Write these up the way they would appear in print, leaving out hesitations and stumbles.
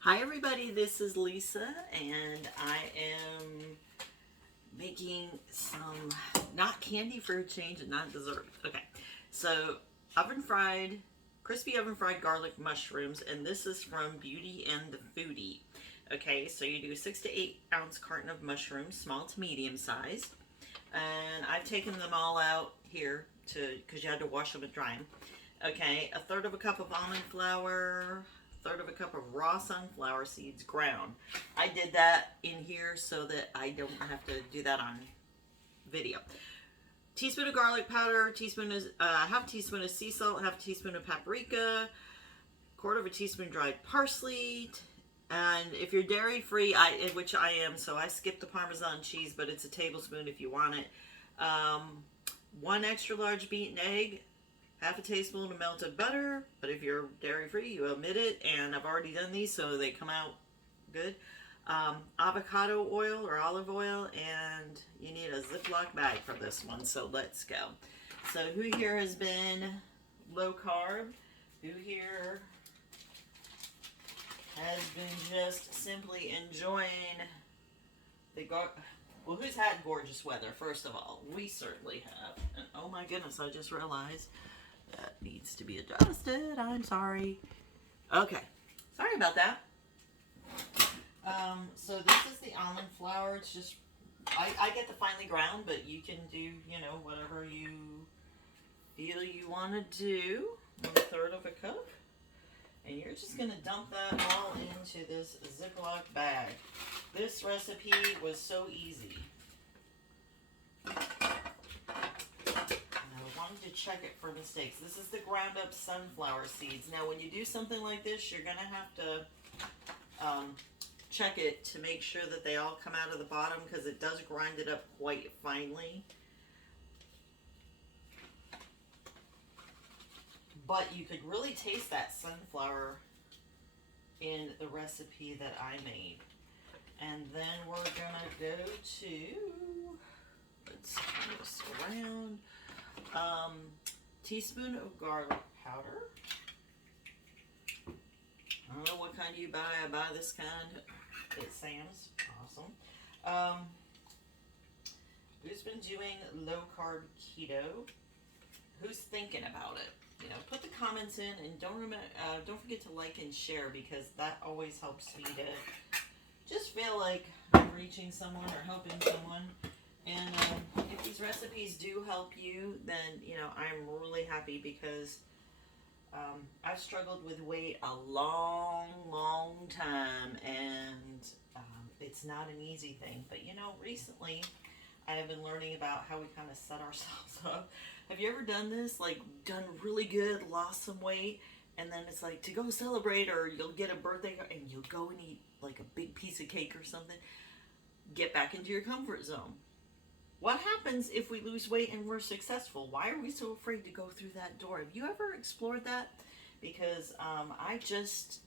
Hi everybody, this is Lisa and I am making some not candy for a change and not dessert. Okay, so crispy oven fried garlic mushrooms, and this is from Beauty and the Foodie. Okay, so you do a 6 to 8 ounce carton of mushrooms, small to medium size, and I've taken them all out here because you had to wash them and dry them. Okay, a third of a cup of almond flour, third of a cup of raw sunflower seeds ground. I did that in here so that I don't have to do that on video. Teaspoon of garlic powder, half teaspoon of sea salt, half teaspoon of paprika, quarter of a teaspoon dried parsley. And if you're dairy free, which I am, so I skipped the Parmesan cheese, but it's a tablespoon if you want it. One extra large beaten egg, half a teaspoon of melted butter, but if you're dairy free, you omit it, and I've already done these so they come out good. Avocado oil or olive oil, and you need a Ziploc bag for this one, so let's go. So who here has been low carb? Who here has been just simply enjoying well, who's had gorgeous weather? First of all, we certainly have. And oh my goodness, I just realized that needs to be adjusted. I'm sorry. Okay. Sorry about that. So this is the almond flour. It's just, I get the finely ground, but you can do, whatever you feel you want to do. 1/3 of a cup. And you're just going to dump that all into this Ziploc bag. This recipe was so easy. I wanted to check it for mistakes. This is the ground up sunflower seeds. Now when you do something like this, you're going to have to check it to make sure that they all come out of the bottom, because it does grind it up quite finely. But you could really taste that sunflower in the recipe that I made. And then we're going to go to, let's turn this around, teaspoon of garlic powder. I don't know what kind you buy. I buy this kind at Sam's. Awesome. Who's been doing low carb keto? Who's thinking about it? Put the comments in, and don't forget to like and share, because that always helps me to just feel like I'm reaching someone or helping someone. And if these recipes do help you, then I'm really happy, because I've struggled with weight a long time, and it's not an easy thing. But recently I have been learning about how we kind of set ourselves up. Have you ever done this? Like, done really good, lost some weight, and then it's like to go celebrate, or you'll get a birthday and you'll go and eat like a big piece of cake or something. Get back into your comfort zone. What happens if we lose weight and we're successful? Why are we so afraid to go through that door? Have you ever explored that? Because I just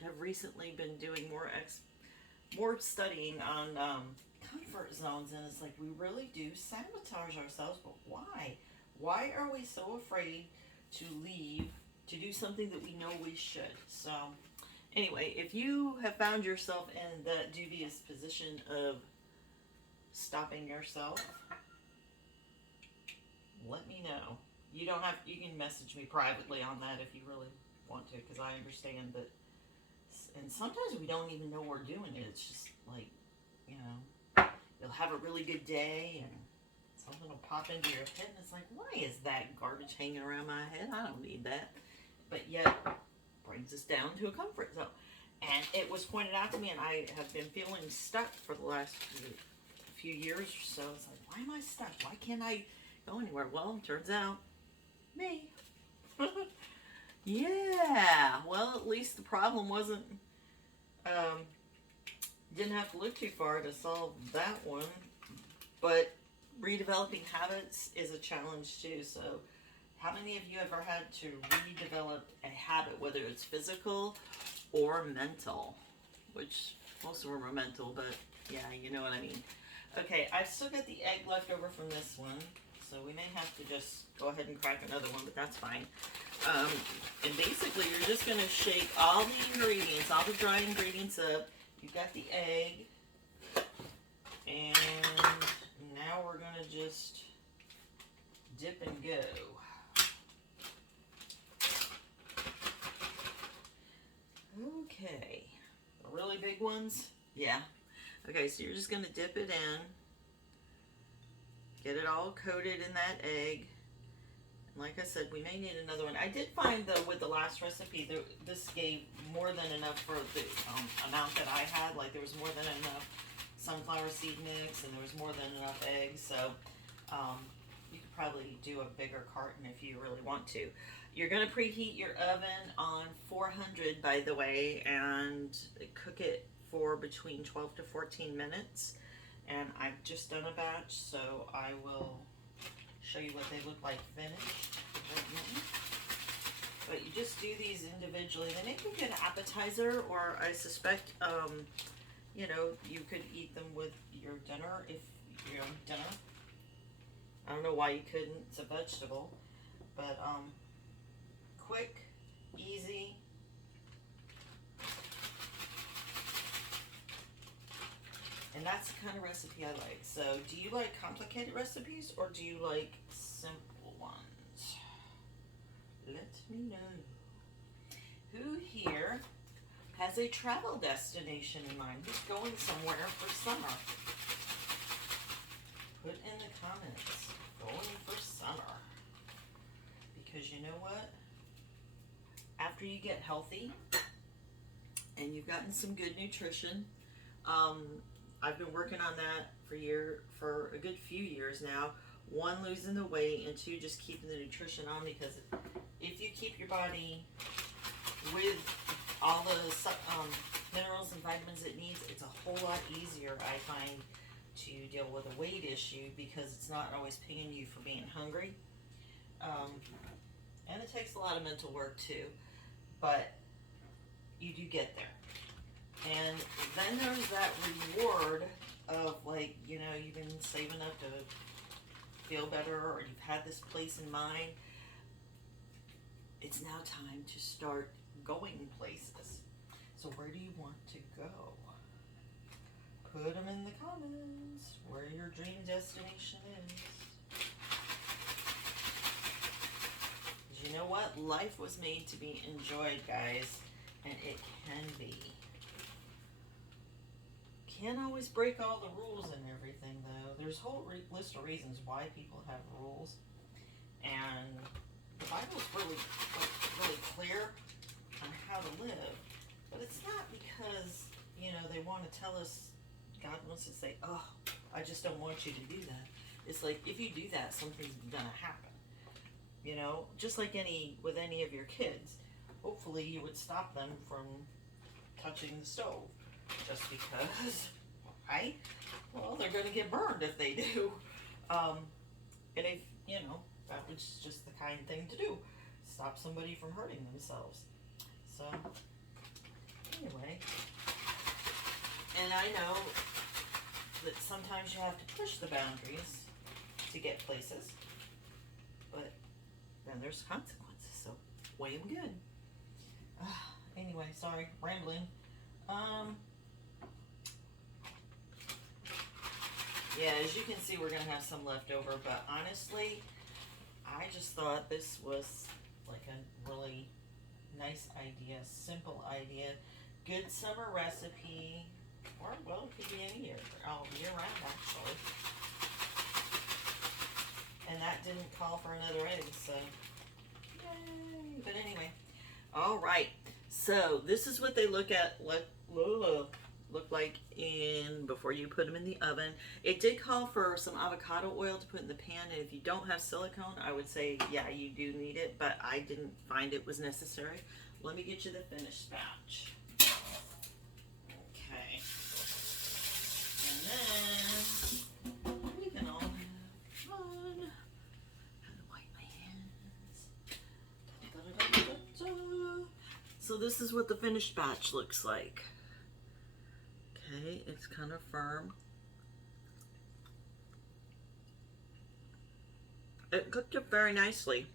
have recently been doing more studying on comfort zones, and it's like we really do sabotage ourselves. But why? Why are we so afraid to leave, to do something that we know we should? So anyway, if you have found yourself in that dubious position of stopping yourself, let me know. You can message me privately on that if you really want to, because I understand that, and sometimes we don't even know we're doing it. It's just like, you'll have a really good day and something will pop into your head, and it's like, why is that garbage hanging around my head? I don't need that. But yet, brings us down to a comfort zone. And it was pointed out to me, and I have been feeling stuck for the last few years or so. It's like, why am I stuck? Why can't I go anywhere? Well, it turns out, me. Yeah. Well, at least the problem wasn't, didn't have to look too far to solve that one. But redeveloping habits is a challenge too. So how many of you ever had to redevelop a habit, whether it's physical or mental? Which most of them are mental, but yeah, you know what I mean. Okay, I've still got the egg left over from this one, so we may have to just go ahead and crack another one, but that's fine. And basically, you're just going to shake all the ingredients, all the dry ingredients up. You've got the egg, and now we're going to just dip and go. Okay, the really big ones, yeah. Okay, so you're just going to dip it in, get it all coated in that egg. And like I said, we may need another one. I did find, though, with the last recipe, this gave more than enough for the amount that I had. Like, there was more than enough sunflower seed mix, and there was more than enough eggs. So, you could probably do a bigger carton if you really want to. You're going to preheat your oven on 400, by the way, and cook it for between 12 to 14 minutes. And I've just done a batch, so I will show you what they look like finished. But you just do these individually. They make a good appetizer, or I suspect, you know, you could eat them with your dinner if you're on dinner. I don't know why you couldn't. It's a vegetable. But, quick, easy. And that's the kind of recipe I like. So, do you like complicated recipes, or do you like simple ones? Let me know. Who here has a travel destination in mind? Who's going somewhere for summer? Put in the comments. Going for summer. Because you know what? After you get healthy and you've gotten some good nutrition, I've been working on that for a good few years now. One, losing the weight, and two, just keeping the nutrition on, because if you keep your body with all the minerals and vitamins it needs, it's a whole lot easier, I find, to deal with a weight issue, because it's not always pinging you for being hungry. And it takes a lot of mental work too, but you do get there. And then there's that reward of, like, you know, you've been saving up to feel better, or you've had this place in mind. It's now time to start going places. So where do you want to go? Put them in the comments where your dream destination is. You know what? Life was made to be enjoyed, guys, and it can be. Can't always break all the rules and everything, though. There's a whole list of reasons why people have rules, and the Bible's really clear on how to live, but it's not because, you know, they want to tell us, God wants to say, oh, I just don't want you to do that. It's like, if you do that, something's gonna happen. You know, just like with any of your kids, hopefully you would stop them from touching the stove, just because, right? Well, they're going to get burned if they do. And if, you know, that was just the kind thing to do. Stop somebody from hurting themselves. So, anyway. And I know that sometimes you have to push the boundaries to get places, but then there's consequences, so weigh them good. Anyway, sorry, rambling. Yeah, as you can see, we're going to have some left over, but honestly, I just thought this was like a really nice idea, simple idea, good summer recipe, or, well, it could be any year, all year round, actually. And that didn't call for another egg, so yay. But anyway, all right. So this is what they look like before you put them in the oven. It did call for some avocado oil to put in the pan, and if you don't have silicone, I would say, yeah, you do need it, but I didn't find it was necessary. Let me get you the finished batch. Okay. And then we can all have fun. How to wipe my hands. So this is what the finished batch looks like. Okay, it's kind of firm. It cooked up very nicely.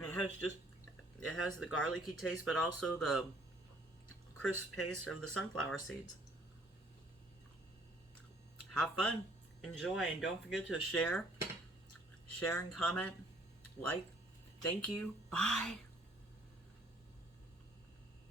It has the garlicky taste, but also the crisp taste of the sunflower seeds. Have fun, enjoy, and don't forget to share and comment, like. Thank you. Bye.